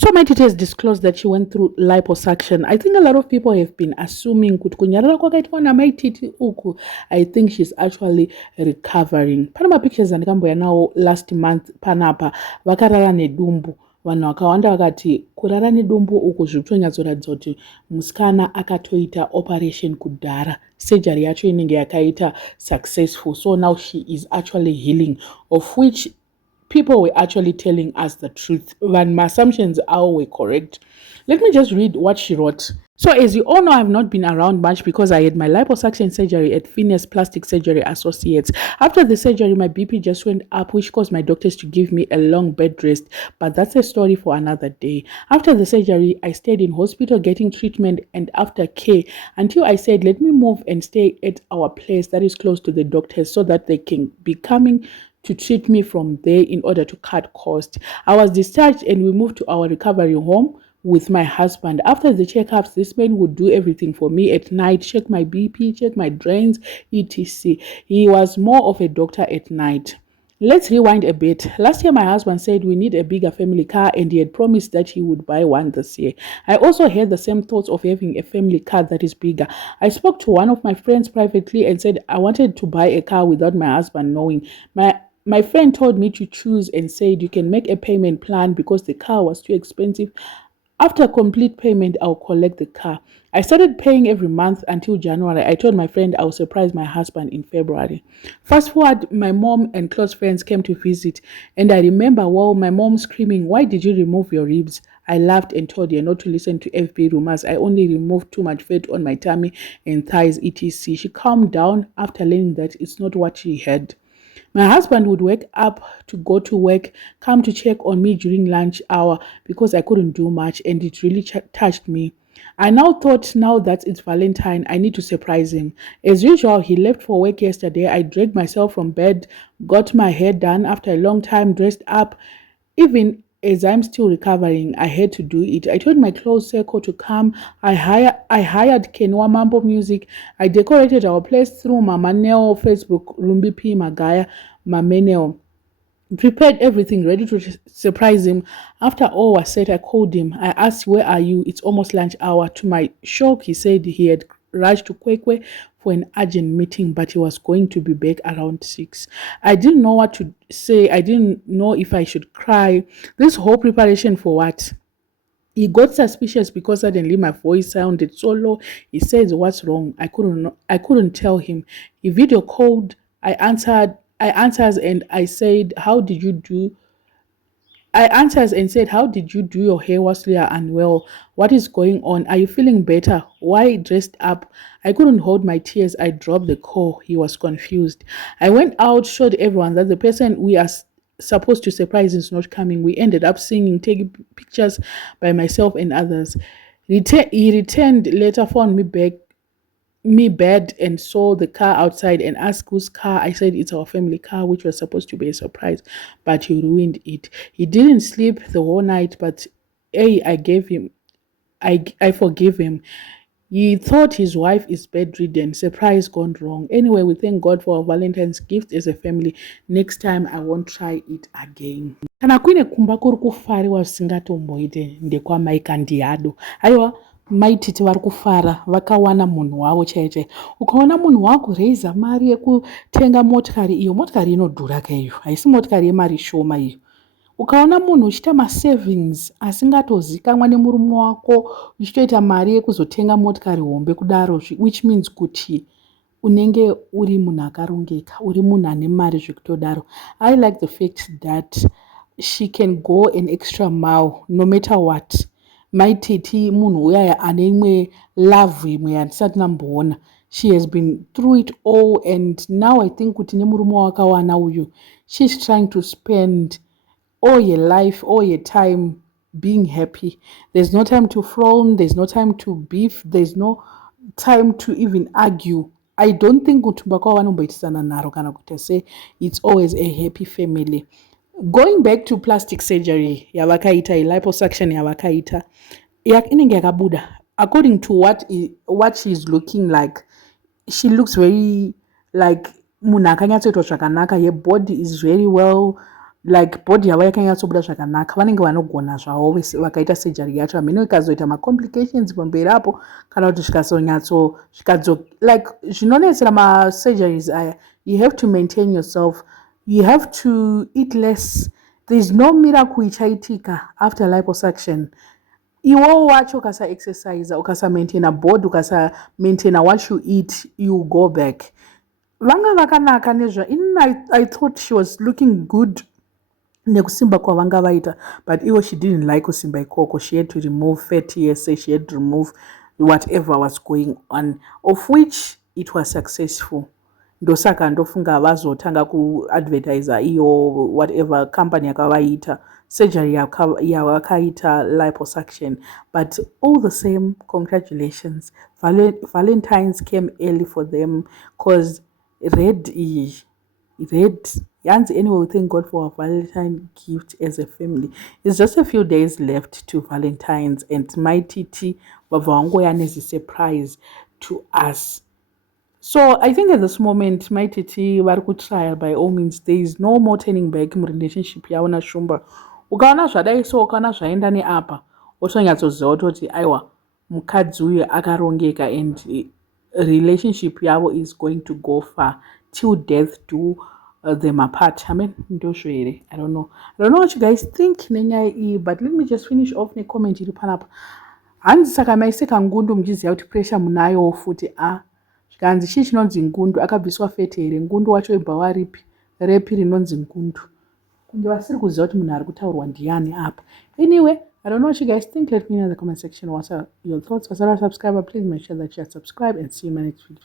So my has disclosed that she went through liposuction. I think a lot of people have been assuming kuti kunyarara kwakaitwa namaititi uku. I think she's actually recovering. Panama pictures andikamboya nawo last month panapa vakarara nedumbu. Vanhu vakawanda vakati kurara nedumbu uku zviri kutonyatsoratidza kuti musikana akatoita operation kudhara. Surgery yacho inenge yakaita successful. So now she is actually healing, of which people were actually telling us the truth. When my assumptions all were correct. Let me just read what she wrote. So as you all know, I've not been around much because I had my liposuction surgery at Phineas Plastic Surgery Associates. After the surgery, my BP just went up, which caused my doctors to give me a long bed rest. But that's a story for another day. After the surgery, I stayed in hospital getting treatment and aftercare until I said, let me move and stay at our place that is close to the doctors so that they can be coming to treat me from there in order to cut costs. I was discharged and we moved to our recovery home with my husband. After the checkups, this man would do everything for me at night, check my BP, check my drains, etc. He was more of a doctor at night. Let's rewind a bit. Last year, my husband said we need a bigger family car and he had promised that he would buy one this year. I also had the same thoughts of having a family car that is bigger. I spoke to one of my friends privately and said I wanted to buy a car without my husband knowing. My friend told me to choose and said you can make a payment plan because the car was too expensive. After complete payment, I'll collect the car. I started paying every month until January. I told my friend I'll surprise my husband in February. Fast forward, my mom and close friends came to visit, and I remember, my mom screaming, "Why did you remove your ribs?" I laughed and told her not to listen to FB rumors. I only removed too much fat on my tummy and thighs, etc. She calmed down after learning that it's not what she had. My husband would wake up to go to work, come to check on me during lunch hour because I couldn't do much and it really touched me. I now thought, now that it's Valentine, I need to surprise him. As usual, he left for work yesterday. I dragged myself from bed, got my hair done after a long time, dressed up. Even as I'm still recovering, I had to do it. I told my close circle to come. I hired Kenwa Mambo Music. I decorated our place through Mama Neo, Facebook, Rumbi P, Magaya, Mameneo. Prepared everything, ready to surprise him. After all was said, I called him. I asked, where are you? It's almost lunch hour. To my shock, he said he had rushed to Kwekwe for an urgent meeting, but he was going to be back around 6. I didn't know what to say. I didn't know if I should cry. This whole preparation for what? He got suspicious because suddenly my voice sounded so low. He says, what's wrong? I couldn't tell him. He video called. I answers and I said, how did you do? I answers and said, how did you do your hair? Was Leah unwell? What is going on? Are you feeling better? Why dressed up? I couldn't hold my tears. I dropped the call. He was confused. I went out, showed everyone that the person we are supposed to surprise is not coming. We ended up singing, taking pictures by myself and others. He returned later, phoned me bed and saw the car outside and asked whose car. I said it's our family car, which was supposed to be a surprise, but he ruined it. He didn't sleep the whole night, but I forgive him. He thought his wife is bedridden. Surprise gone wrong. Anyway, we thank God for our Valentine's gift as a family. Next time, I won't try it again. Kana kuine kumba kuri kufariwa zvisingatomboite ndekwamai Kandiado. Aiwa, maititi vari kufara vakawana munhu wavo chaiye. Ukaona munhu waakureza mari yekutenga motikari, iyo motikari inodhura kaiyo, haisi motikari yemari shoma iyo. Ukaona munhu uchiita masavings asingatozikanwa nemurume wako uchitoita mari yekuzotenga motikari hombe kudaro, which means kuti unenge uri munhu akarongeka, uri munhu ane mari zvekutodaro. I like the fact that she can go an extra mile no matter what. Maititi munhu uyaya ane imwe love imwe yandisati namboona. She has been through it all and now I think kuti nemurume wakawana uyu, she's trying to spend all your life, all your time being happy. There's no time to frown, there's no time to beef, there's no time to even argue. I don't think it's always a happy family. Going back to plastic surgery, yavakaita, liposuction yavakaita, inenge yakabuda. According to what she's looking like, she looks very like munhu akanyatsoitwa zvakanaka. Her body is very well like body yavo yakanyatsobuda zvakanaka, vanenge vanogona zvavo vakaita surgery yacho. Hamene ikazoita macomplications pamberi apo kana kuti like zvinonetsera masurgeries aya, you have to maintain yourself, you have to eat less. There's no miracle ichaitika after liposuction. Iwo wacho ukasa exercise, ukasa maintain a body, ukasa maintain what you eat, you go back. Vanga vakanaka nezva. I thought she was looking good nekusimba kwavanga vaita, but iwo she didn't like kusimba ikoko. She had to remove fatty, yes, she had to remove whatever was going on, of which it was successful. Ndosaka ndofunga vazotanga kuadvertisa iyo whatever company yakavaita surgery yavakaita liposuction. But all the same, congratulations. Valentine's came early for them because red, anyway, we thank God for our Valentine gift as a family. It's just a few days left to Valentine's, and my titi Bavangoyan is a surprise to us. So I think at this moment, my titi could try by all means. There is no more turning back in relationship yaona shumba. Ukaona zvadai so ukaona zvaenda neapa, otonyatsoziva kuti aiwa mukadzi uyu akarongeka, and relationship yavo is going to go far till death do them apart. I mean, I don't know what you guys think, but let me just finish off the comment iri panapa. Hanzi saka maise kangundu muchiziva kuti pressure munayo futi zvikanzi chii chinonzi ngundu, akabviswa fete here, ngundu wacho ibva repi rinonzi ngundu. Kunge vasiri kuziva kuti munhu ari kutaurwa ndiani apa. Anyway, I don't know what you guys think. Let me know in the comment section what are your thoughts. Wasara subscriber, please make sure that you are subscribed, and see you in my next video.